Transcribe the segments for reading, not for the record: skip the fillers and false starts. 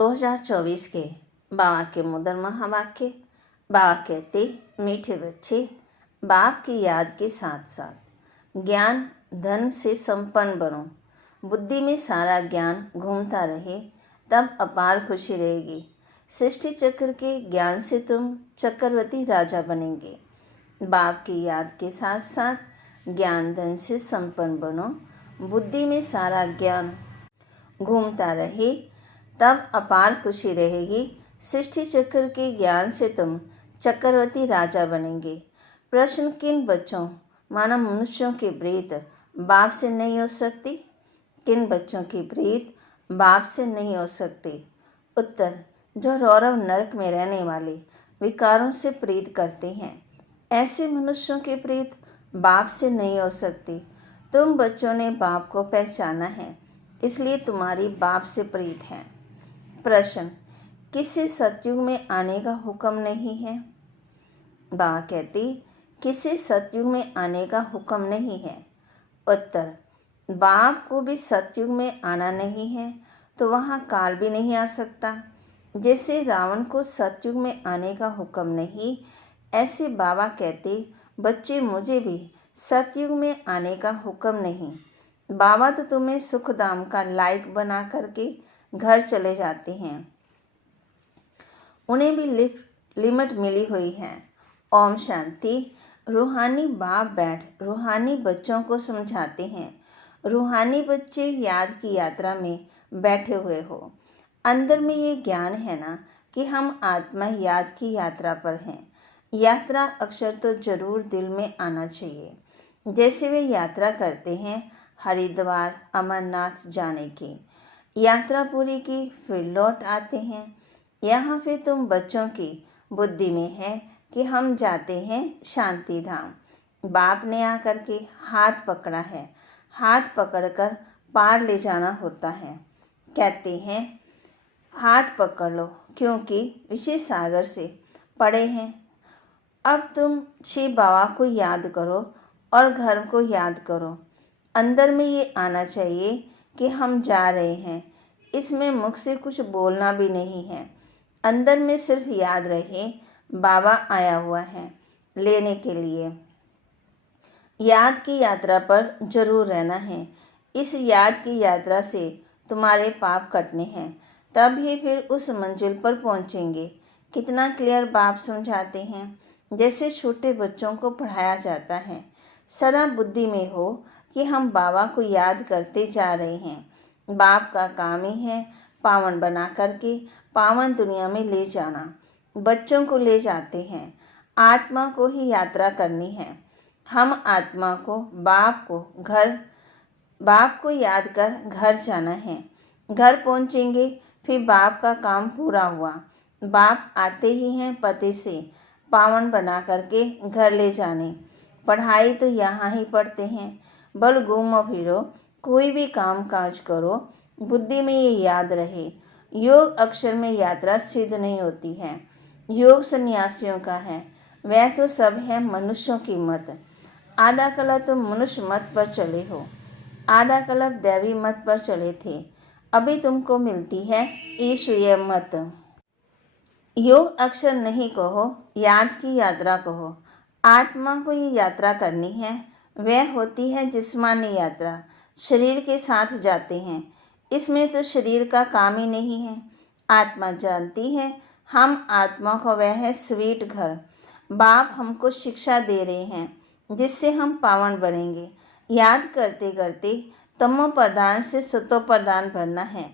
2024 के बाबा के मुद्र महावाक्य। बाबा कहते, मीठे बच्चे, बाप की याद के साथ साथ ज्ञान धन से संपन्न बनो। बुद्धि में सारा ज्ञान घूमता रहे, तब अपार खुशी रहेगी। सृष्टि चक्र के ज्ञान से तुम चक्रवर्ती राजा बनेंगे। बाप की याद के साथ साथ ज्ञान धन से संपन्न बनो। बुद्धि में सारा ज्ञान घूमता रहे, तब अपार खुशी रहेगी। सृष्टि चक्र के ज्ञान से तुम चक्रवर्ती राजा बनेंगे। प्रश्न, किन बच्चों मानव मनुष्यों की प्रीत बाप से नहीं हो सकती? किन बच्चों की प्रीत बाप से नहीं हो सकती? उत्तर, जो रौरव नरक में रहने वाले विकारों से प्रीत करते हैं, ऐसे मनुष्यों की प्रीत बाप से नहीं हो सकती। तुम बच्चों ने बाप को पहचाना है, इसलिए तुम्हारी बाप से प्रीत है। प्रश्न, किसे सतयुग में आने का हुक्म नहीं है? बाबा कहती, किसे सतयुग में आने का हुक्म नहीं है? उत्तर, बाप को भी सतयुग में आना नहीं है, तो वहाँ काल भी नहीं आ सकता। जैसे रावण को सतयुग में आने का हुक्म नहीं, ऐसे बाबा कहते, बच्चे, मुझे भी सतयुग में आने का हुक्म नहीं। बाबा तो तुम्हें सुखधाम का लायक बना करके घर चले जाते हैं। उन्हें भी लिमिट मिली हुई है। ओम शांति। रूहानी बाप बैठ रूहानी बच्चों को समझाते हैं। रूहानी बच्चे याद की यात्रा में बैठे हुए हो। अंदर में ये ज्ञान है ना कि हम आत्मा याद की यात्रा पर हैं। यात्रा अक्षर तो जरूर दिल में आना चाहिए। जैसे वे यात्रा करते हैं हरिद्वार अमरनाथ जाने की। यात्रा पूरी की, फिर लौट आते हैं। यहाँ फिर तुम बच्चों की बुद्धि में है कि हम जाते हैं शांति धाम। बाप ने आकर के हाथ पकड़ा है, हाथ पकड़कर पार ले जाना होता है। कहते हैं हाथ पकड़ लो, क्योंकि विषय सागर से पड़े हैं। अब तुम शिव बाबा को याद करो और घर को याद करो। अंदर में ये आना चाहिए कि हम जा रहे हैं। इसमें मुख से कुछ बोलना भी नहीं है। अंदर में सिर्फ याद रहे, बाबा आया हुआ है लेने के लिए। याद की यात्रा पर जरूर रहना है। इस याद की यात्रा से तुम्हारे पाप कटने हैं, तब ही फिर उस मंजिल पर पहुंचेंगे। कितना क्लियर बाप समझाते हैं, जैसे छोटे बच्चों को पढ़ाया जाता है। सदा बुद्धि में हो कि हम बाबा को याद करते जा रहे हैं। बाप का काम ही है पावन बना करके पावन दुनिया में ले जाना। बच्चों को ले जाते हैं, आत्मा को ही यात्रा करनी है। हम आत्मा को बाप को याद कर घर जाना है। घर पहुंचेंगे, फिर बाप का काम पूरा हुआ। बाप आते ही हैं पते से पावन बना करके घर ले जाने। पढ़ाई तो यहाँ ही पढ़ते हैं। बल घूमो फिरो, कोई भी काम काज करो, बुद्धि में ये याद रहे। योग अक्षर में यात्रा सिद्ध नहीं होती है। योग सन्यासियों का है, वह तो सब है मनुष्यों की मत। आधा कल्प तुम मनुष्य मत पर चले हो, आधा कल्प दैवी मत पर चले थे। अभी तुमको मिलती है ईश्वरीय मत। योग अक्षर नहीं कहो, याद की यात्रा कहो। आत्मा को ये यात्रा करनी है, वह होती है जिस्मानी यात्रा। शरीर के साथ जाते हैं, इसमें तो शरीर का काम ही नहीं है। आत्मा जानती है हम आत्मा को, वह है स्वीट घर। बाप हमको शिक्षा दे रहे हैं जिससे हम पावन बनेंगे। याद करते करते तमो प्रधान से सतो प्रधान बनना है।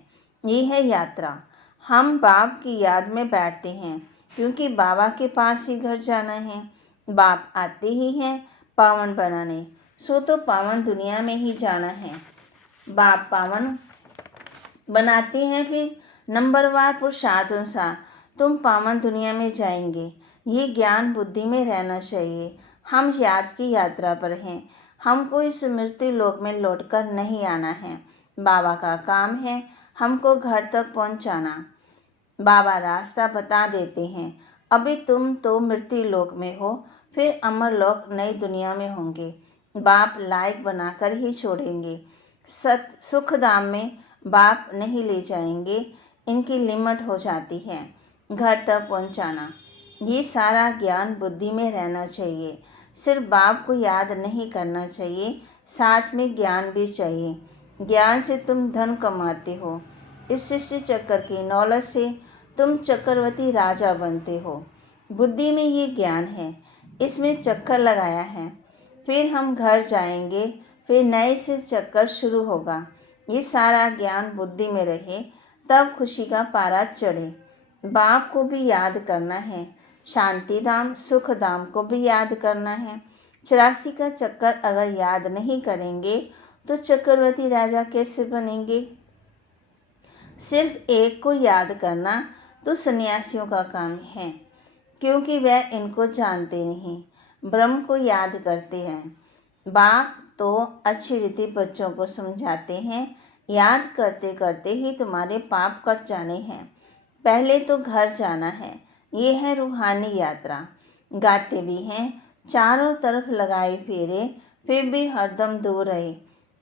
ये है यात्रा। हम बाप की याद में बैठते हैं, क्योंकि बाबा के पास ही घर जाना है। बाप आते ही हैं पावन बनाने, सो तो पावन दुनिया में ही जाना है। बाप पावन बनाते हैं, फिर नंबरवार पुरुषार्थ अनुसार तुम पावन दुनिया में जाएंगे। ये ज्ञान बुद्धि में रहना चाहिए। हम याद की यात्रा पर हैं। हमको इस मृत्यु लोक में लौटकर नहीं आना है। बाबा का काम है हमको घर तक पहुंचाना। बाबा रास्ता बता देते हैं। अभी तुम तो मृत्यु लोक में हो, फिर अमर लोक नई दुनिया में होंगे। बाप लायक बनाकर ही छोड़ेंगे। सुखधाम में बाप नहीं ले जाएंगे। इनकी लिमिट हो जाती है। घर तक पहुंचाना, ये सारा ज्ञान बुद्धि में रहना चाहिए। सिर्फ बाप को याद नहीं करना चाहिए, साथ में ज्ञान भी चाहिए। ज्ञान से तुम धन कमाते हो। इस सृष्टि चक्र की नौलत से तुम चक्रवर्ती राजा बनते हो। बुद्धि में ये ज्ञान है, इसमें चक्कर लगाया है। फिर हम घर जाएंगे, फिर नए से चक्कर शुरू होगा। ये सारा ज्ञान बुद्धि में रहे, तब खुशी का पारा चढ़े। बाप को भी याद करना है, शांति धाम सुख धाम को भी याद करना है। 84 का चक्कर अगर याद नहीं करेंगे तो चक्रवर्ती राजा कैसे बनेंगे? सिर्फ एक को याद करना तो सन्यासियों का काम है, क्योंकि वह इनको जानते नहीं, ब्रह्म को याद करते हैं। बाप तो अच्छी रीति बच्चों को समझाते हैं, याद करते करते ही तुम्हारे पाप कट जाने हैं। पहले तो घर जाना है, ये है रूहानी यात्रा। गाते भी हैं, चारों तरफ लगाए फेरे, फिर भी हरदम दूर रहे,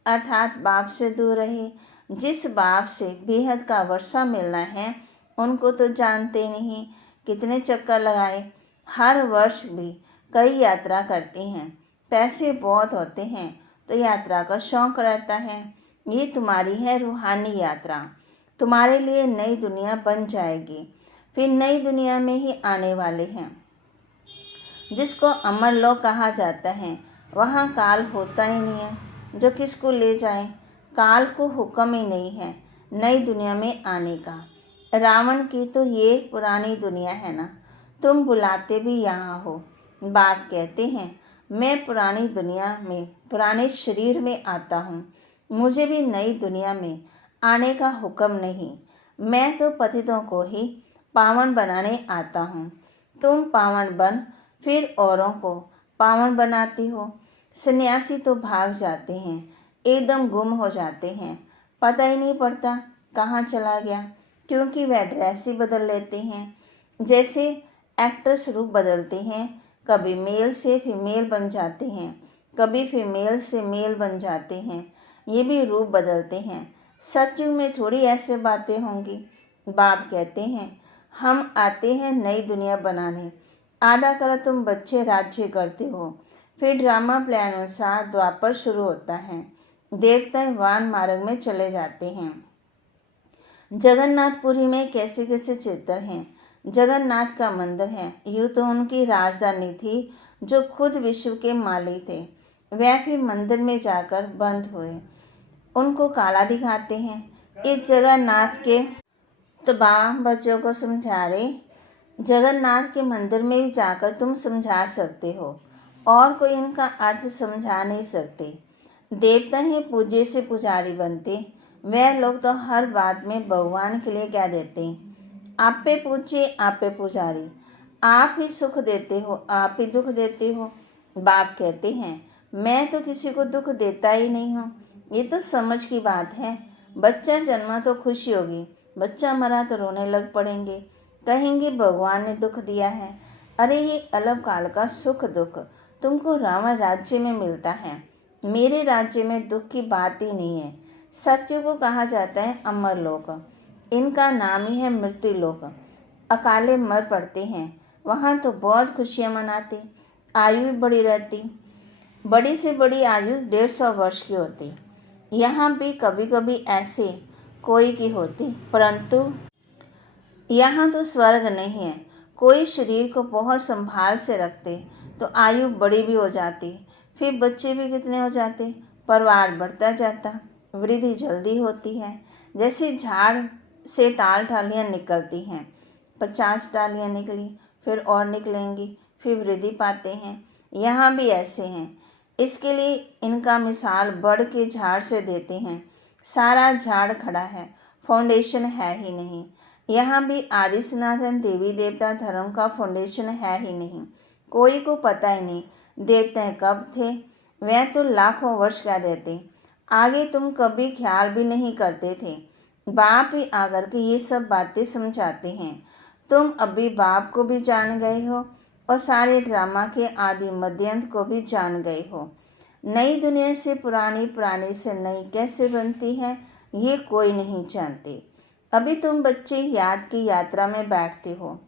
अर्थात बाप से दूर रहे। जिस बाप से बेहद का वर्षा मिलना है, उनको तो जानते नहीं। कितने चक्कर लगाए, हर वर्ष भी कई यात्रा करते हैं। पैसे बहुत होते हैं तो यात्रा का शौक रहता है। ये तुम्हारी है रूहानी यात्रा। तुम्हारे लिए नई दुनिया बन जाएगी, फिर नई दुनिया में ही आने वाले हैं, जिसको अमर लोक कहा जाता है। वहाँ काल होता ही नहीं है, जो किसको ले जाए। काल को हुक्म ही नहीं है नई दुनिया में आने का। रावण की तो ये पुरानी दुनिया है ना, तुम बुलाते भी यहाँ हो। बाप कहते हैं, मैं पुरानी दुनिया में पुराने शरीर में आता हूँ, मुझे भी नई दुनिया में आने का हुक्म नहीं। मैं तो पतितों को ही पावन बनाने आता हूँ। तुम पावन बन फिर औरों को पावन बनाती हो। सन्यासी तो भाग जाते हैं, एकदम गुम हो जाते हैं, पता ही नहीं पड़ता कहाँ चला गया, क्योंकि वह ड्रेस ही बदल लेते हैं। जैसे एक्ट्रेस रूप बदलते हैं, कभी मेल से फीमेल बन जाते हैं, कभी फीमेल से मेल बन जाते हैं, ये भी रूप बदलते हैं। सत्युग में थोड़ी ऐसे बातें होंगी। बाप कहते हैं, हम आते हैं नई दुनिया बनाने। आधा कल तुम बच्चे राज्य करते हो, फिर ड्रामा प्लान अनुसार द्वापर शुरू होता है। देवता वान मार्ग में चले जाते हैं। जगन्नाथपुरी में कैसे कैसे चित्र हैं। जगन्नाथ का मंदिर है, यूँ तो उनकी राजधानी थी, जो खुद विश्व के मालिक थे। वह फिर मंदिर में जाकर बंद हुए, उनको काला दिखाते हैं। इस जगन्नाथ के तो बाबा बच्चों को समझा रहे, जगन्नाथ के मंदिर में भी जाकर तुम समझा सकते हो, और कोई इनका अर्थ समझा नहीं सकते। देवता ही पूज्य से पुजारी बनते, वह लोग तो हर बात में भगवान के लिए क्या देते, आप पे पूज्य आप पे पुजारी, आप ही सुख देते हो आप ही दुख देते हो। बाप कहते हैं, मैं तो किसी को दुख देता ही नहीं हूँ। ये तो समझ की बात है। बच्चा जन्मा तो खुशी होगी, बच्चा मरा तो रोने लग पड़ेंगे, कहेंगे भगवान ने दुख दिया है। अरे ये अलग काल का सुख दुख तुमको रावण राज्य में मिलता है, मेरे राज्य में दुख की बात ही नहीं है। सत्य को कहा जाता है अमर लोक, इनका नाम ही है मृत्यु लोक। अकाले मर पड़ते हैं, वहाँ तो बहुत खुशियाँ मनाते, आयु भी बड़ी रहती, बड़ी से बड़ी आयु 150 वर्ष की होती। यहाँ भी कभी कभी ऐसे कोई की होती, परंतु यहाँ तो स्वर्ग नहीं है। कोई शरीर को बहुत संभाल से रखते तो आयु बड़ी भी हो जाती, फिर बच्चे भी कितने हो जाते, परिवार बढ़ता जाता, वृद्धि जल्दी होती है। जैसे झाड़ से टाल टालियाँ निकलती हैं, 50 टालियाँ निकली, फिर और निकलेंगी, फिर वृद्धि पाते हैं। यहाँ भी ऐसे हैं। इसके लिए इनका मिसाल बड़ के झाड़ से देते हैं। सारा झाड़ खड़ा है, फाउंडेशन है ही नहीं। यहाँ भी आदि सनातन देवी देवता धर्म का फाउंडेशन है ही नहीं। कोई को पता ही नहीं देवता कब थे, वह तो लाखों वर्ष कह देते, आगे तुम कभी ख्याल भी नहीं करते थे। बाप ही आकर के ये सब बातें समझाते हैं। तुम अभी बाप को भी जान गए हो और सारे ड्रामा के आदि मध्यंत को भी जान गए हो। नई दुनिया से पुरानी, पुरानी से नई कैसे बनती है, ये कोई नहीं जानते। अभी तुम बच्चे याद की यात्रा में बैठते हो।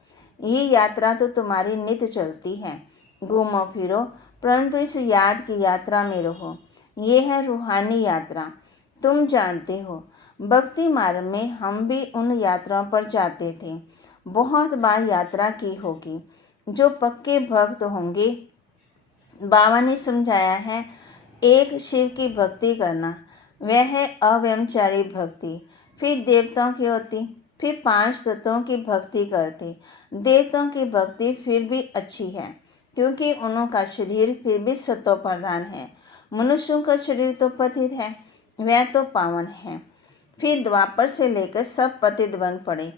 ये यात्रा तो तुम्हारी नित्य चलती है। घूमो फिरो, परंतु इस याद की यात्रा में रहो। ये है रूहानी यात्रा। तुम जानते हो, भक्ति मार्ग में हम भी उन यात्राओं पर जाते थे। बहुत बार यात्रा की होगी। जो पक्के भक्त होंगे, बाबा ने समझाया है, एक शिव की भक्ति करना, वह है अव्यभिचारी भक्ति। फिर देवताओं की होती, फिर 5 तत्वों की भक्ति करते। देवताओं की भक्ति फिर भी अच्छी है, क्योंकि उनका शरीर फिर भी सत्व प्रधान है। मनुष्यों का शरीर तो पतित है, वह तो पावन है। फिर द्वापर से लेकर सब पतित बन पड़े,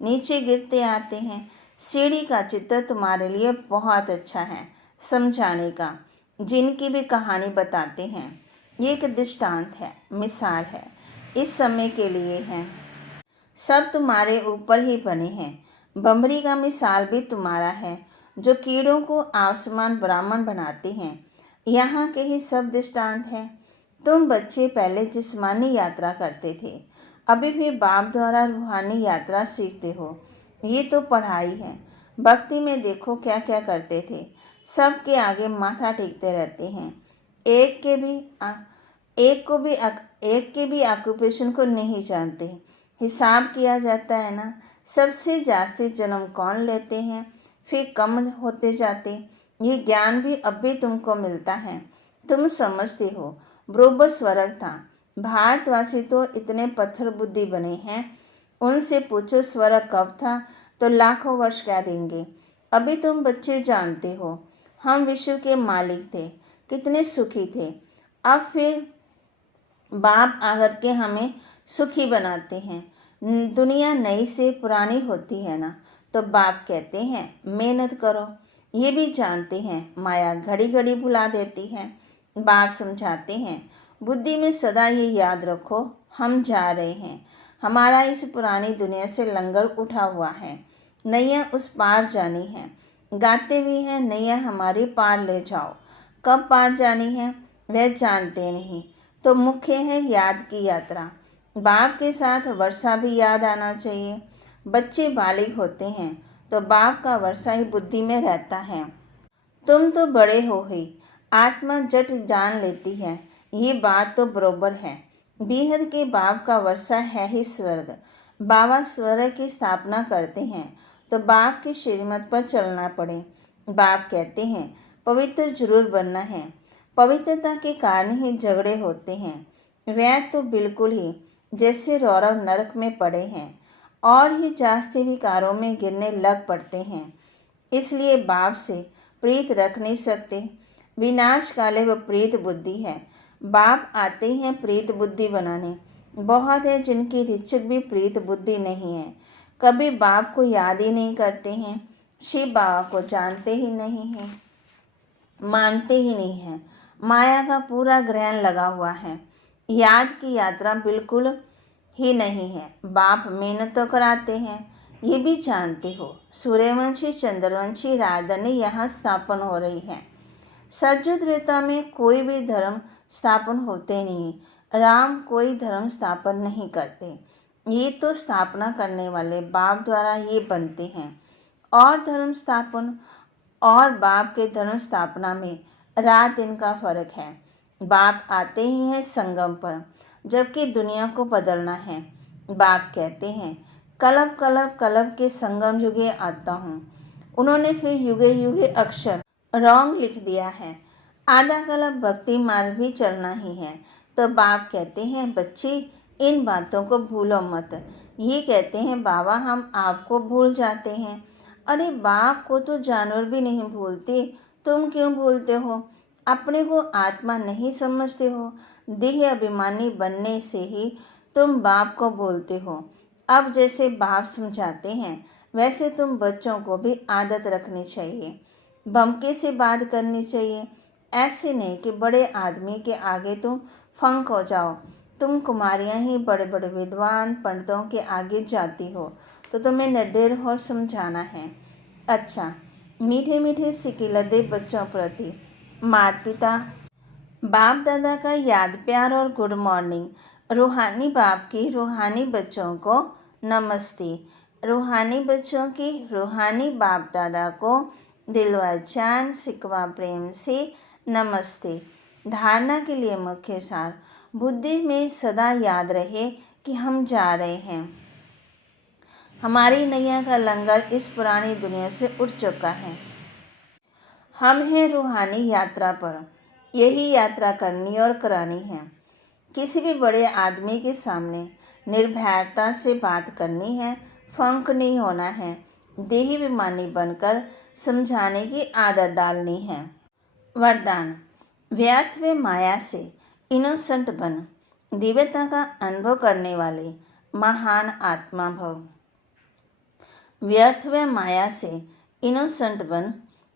नीचे गिरते आते हैं। सीढ़ी का चित्र तुम्हारे लिए बहुत अच्छा है समझाने का, जिनकी भी कहानी बताते हैं। ये एक दृष्टांत है, मिसाल है, इस समय के लिए है। सब तुम्हारे ऊपर ही बने हैं। बमरी का मिसाल भी तुम्हारा है, जो कीड़ों को आसमान ब्राह्मण बनाते हैं। यहाँ के ही सब दृष्टांत हैं। तुम बच्चे पहले जिस्मानी यात्रा करते थे, अभी भी बाप द्वारा रूहानी यात्रा सीखते हो। ये तो पढ़ाई है। भक्ति में देखो क्या क्या करते थे। सबके आगे माथा टेकते रहते हैं। एक के भी आ, एक के भी ऑक्यूपेशन को नहीं जानते। हिसाब किया जाता है ना, सबसे जास्ती जन्म कौन लेते हैं, फिर कम होते जाते। ये ज्ञान भी अब भी तुमको मिलता है। तुम समझते हो बरोबर स्वर्ग था। भारतवासी तो इतने पत्थर बुद्धि बने हैं, उनसे पूछो स्वर्ग कब था तो लाखों वर्ष कह देंगे। अभी तुम बच्चे जानते हो, हम विश्व के मालिक थे, कितने सुखी थे। अब फिर बाप आकर के हमें सुखी बनाते हैं। दुनिया नई से पुरानी होती है ना, तो बाप कहते हैं मेहनत करो। ये भी जानते हैं माया घड़ी घड़ी भुला देती है। बाप समझाते हैं बुद्धि में सदा ये याद रखो, हम जा रहे हैं। हमारा इस पुरानी दुनिया से लंगर उठा हुआ है, नैया उस पार जानी है। गाते भी हैं नैया हमारी पार ले जाओ। कब पार जानी है वह जानते नहीं, तो मुख्य है याद की यात्रा। बाप के साथ वर्षा भी याद आना चाहिए। बच्चे बालिग होते हैं तो बाप का वर्षा ही बुद्धि में रहता है। तुम तो बड़े हो ही, आत्मा जट जान लेती है। ये बात तो बरोबर है। बेहद के बाप का वर्षा है ही स्वर्ग। बाबा स्वर्ग की स्थापना करते हैं तो बाप की श्रीमत पर चलना पड़े। बाप कहते हैं पवित्र जरूर बनना है। पवित्रता के कारण ही झगड़े होते हैं। वह तो बिल्कुल ही जैसे रौरव नरक में पड़े हैं और ही जास्ती विकारों में गिरने लग पड़ते हैं। इसलिए बाप से प्रीत रख नहीं सकते। विनाश काले वह प्रीत बुद्धि है। बाप आते ही हैं प्रीत बुद्धि बनाने। बहुत है जिनकी रिचक भी प्रीत बुद्धि नहीं है, कभी बाप को याद ही नहीं करते हैं, शिव बाबा को जानते ही नहीं हैं, मानते ही नहीं हैं। माया का पूरा ग्रहण लगा हुआ है। याद की यात्रा बिल्कुल ही नहीं है। बाप मेहनत तो कराते हैं, ये भी जानते हो। सूर्यवंशी चंद्रवंशी राजधानी यहाँ स्थापन हो रही है। सतयुग त्रेता में कोई भी धर्म स्थापन होते नहीं। राम कोई धर्म स्थापन नहीं करते। ये तो स्थापना करने वाले बाप द्वारा ये बनते हैं। और धर्म स्थापन और बाप के धर्म स्थापना में रात दिन का फर्क है। बाप आते ही हैं संगम पर, जबकि दुनिया को बदलना है। बाप कहते हैं कलब कलब कलब के संगम युगे आता हूँ। उन्होंने फिर युगे युगे अक्षर रॉन्ग लिख दिया है। आधा कलब भक्ति मार्ग भी चलना ही है। तो बाप कहते हैं बच्चे इन बातों को भूलो मत। ये कहते हैं बाबा हम आपको भूल जाते हैं। अरे बाप को तो जानवर भी नहीं भूलते, तुम क्यों भूलते हो? अपने को आत्मा नहीं समझते हो। देह अभिमानी बनने से ही तुम बाप को बोलते हो। अब जैसे बाप समझाते हैं वैसे तुम बच्चों को भी आदत रखनी चाहिए। बमके से बात करनी चाहिए। ऐसे नहीं कि बड़े आदमी के आगे तुम फंक हो जाओ। तुम कुमारियाँ ही बड़े बड़े विद्वान पंडितों के आगे जाती हो, तो तुम्हें नडेर और समझाना है। अच्छा, मीठे मीठे सिकिलदे बच्चों प्रति माता पिता बाप दादा का याद प्यार और गुड मॉर्निंग। रूहानी बाप की रूहानी बच्चों को नमस्ते। रूहानी बच्चों की रूहानी बाप दादा को दिलवा जान सिकवा प्रेम से नमस्ते। धारणा के लिए मुख्य सार। बुद्धि में सदा याद रहे कि हम जा रहे हैं। हमारी नैया का लंगर इस पुरानी दुनिया से उठ चुका है। हम हैं रूहानी यात्रा पर। यही यात्रा करनी और करानी है। किसी भी बड़े आदमी के सामने निर्भयता से बात करनी है। फंक नहीं होना है। देही विमानी बनकर समझाने की आदत डालनी है। वरदान। व्यर्थ व माया से इनोसेंट बन। दिव्यता का अनुभव करने वाले महान आत्मा भव। व्यर्थ व माया से इनोसेंट बन।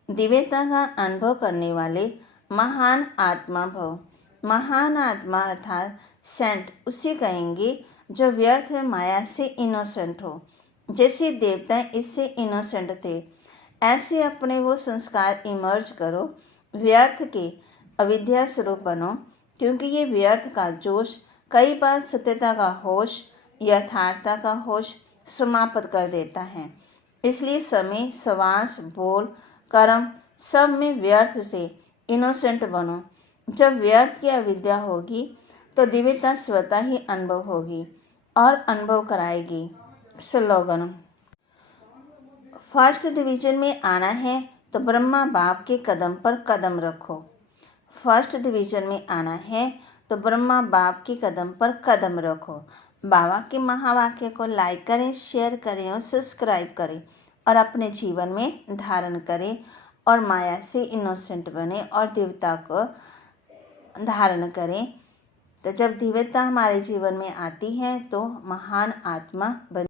दिव्यता का अनुभव करने वाले महान आत्मा भव। महान आत्मा अर्थात सेंट उसे कहेंगे जो व्यर्थ व माया से इनोसेंट हो। जैसे देवता इससे इनोसेंट थे, ऐसे अपने वो संस्कार इमर्ज करो। व्यर्थ के अविद्या स्वरूप बनो, क्योंकि ये व्यर्थ का जोश कई बार सत्यता का होश, यथार्थता का होश समाप्त कर देता है। इसलिए समय, श्वास, बोल, कर्म सब में व्यर्थ से इनोसेंट बनो। जब व्यर्थ की अविद्या होगी तो दिव्यता स्वतः ही अनुभव होगी और अनुभव कराएगी। स्लोगन। फर्स्ट डिवीजन में आना है तो ब्रह्मा बाप के कदम पर कदम रखो। फर्स्ट डिवीजन में आना है तो ब्रह्मा बाप के कदम पर कदम रखो। बाबा के महावाक्य को लाइक करें, शेयर करें और सब्सक्राइब करें और अपने जीवन में धारण करें और माया से इनोसेंट बने और देवता को धारण करें। तो जब दिव्यता हमारे जीवन में आती है तो महान आत्मा बन